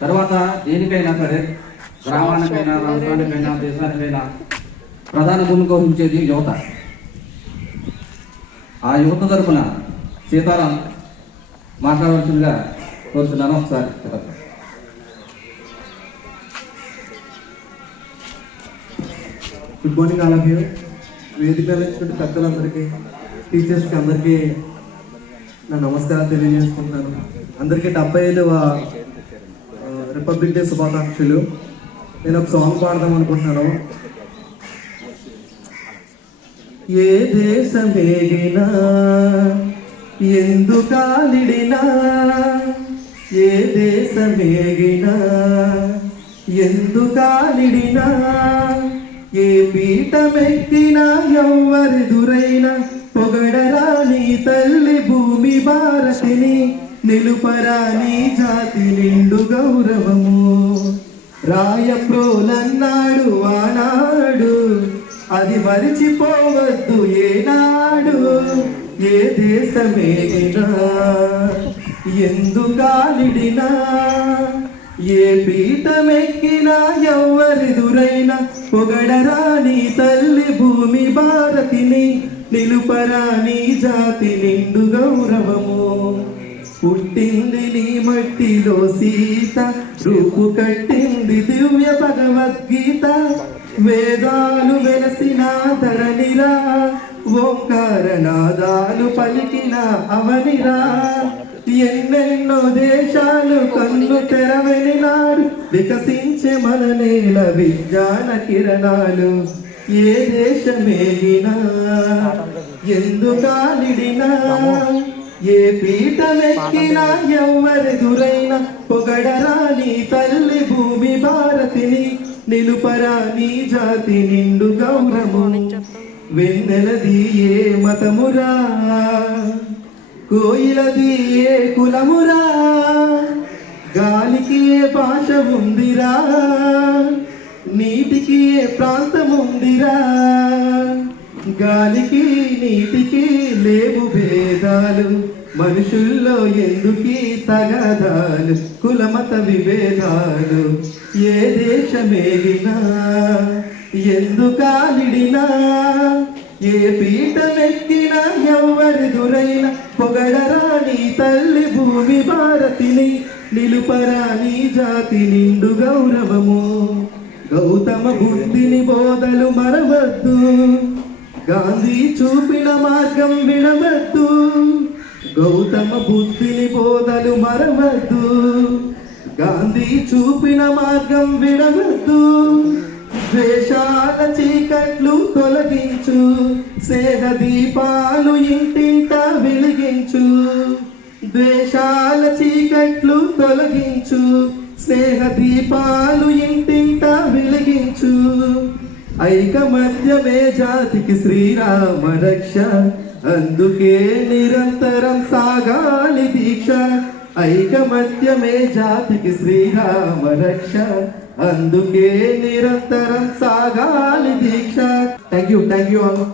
తర్వాత దేనికైనా సరే, గ్రామానికైనా, రాష్ట్రానికైనా, దేశానికైనా ప్రధాన భూమిక వహించేది యువత. ఆ యువత తరఫున సీతారాం మాట్లాడవలసిందిగా కోరుతున్నాను. ఒకసారి good morning all of you. వేదిక ఇచ్చినట్టు పెద్దలందరికీ, టీచర్స్కి అందరికీ నా నమస్కారం తెలియజేసుకుంటున్నాను. అందరికీ 75వ రిపబ్లిక్ డే శుభాకాంక్షలు. నేను ఒక సాంగ్ పాడదాం అనుకుంటున్నాను. ఏ దేశమేగినా ఎందుకాలిడినా, ఏ దేశమేగినా ఎందుకాలిడినా, ఏ పీఠమెక్కినా ఎవ్వరిదురైనా పొగడరా నీ తల్లి భూమి భారతిని, నిలుపరా నీ జాతి నిండు గౌరవము. రాయప్రోలన్నాడు ఆనాడు, అది మరిచిపోవద్దు ఏనాడు. ఏ దేశమేగినా ఎందుకాలిడినా, ఏ పీఠమెక్కినా ఎవ్వరిదురైనా పొగడరా నీ తల్లి భూమి భారతిని, నిలుపరా నీ జాతి నిండు గౌరవము. పుట్టింది నీ మట్టిలో సీత, రూపు కట్టింది దివ్య భగవద్గీత. వేదాలు వెలసిన ధరణిరా, ఓంకార నాదాలు పలికిన అవనిరా. ఎన్నెన్నో దేశాలు కన్ను తెరవెనినాడు, వికసించే మన నేల విజ్ఞాన కిరణాలు. ఏ దేశమేగినా ఎందుకాలిడినా, ఏ పీఠమెక్కినా ఎవ్వరిదురైనా పొగడరా నీ తల్లి భూమి భారతిని, నిలుపరా నీ జాతి నిండు గౌరవము. వెన్నెలది ఏ మతమురా, కోయిలది ఏ కులమురా, గాలికి ఏ భాష ఉందిరా, నీటికి ఏ ప్రాంతముందిరా. గాలికి నీటికి లేవు భేదాలు, మనుషుల్లో ఎందుకీ తగాదాలు, కులమత విభేదాలు. ఏ దేశమేగినా ఎందుకాలిడినా, ఏ పీఠమెక్కినా ఎవ్వరిదురైనా పొగడరా నీ తల్లి భూమి భారతిని, నిలుపరా నీ జాతి నిండు గౌరవము. గౌతమ బుద్ధిని బోధలు మరవద్దు, గాంధీ చూపిన మార్గం విడవద్దు. గౌతమ బుద్ధిని బోధలు మరవద్దు, గాంధీ చూపిన మార్గం విడవద్దు. ద్వేషాల చీకట్లు తొలగించు, స్నేహ దీపాలు ఇంటింట వెలిగించు. ద్వేషాల చీకట్లు తొలగించు, స్నేహ దీపాలు ఇంటింట వెలిగించు. ఐకమత్యమే జాతికి శ్రీరామ రక్ష, అందుకే నిరంతరం సాగాలి దీక్ష. ఐకమత్యమే జాతికి శ్రీరామ రక్ష, అందుకే నిరంతరం సాగాలి దీక్ష. Thank you all.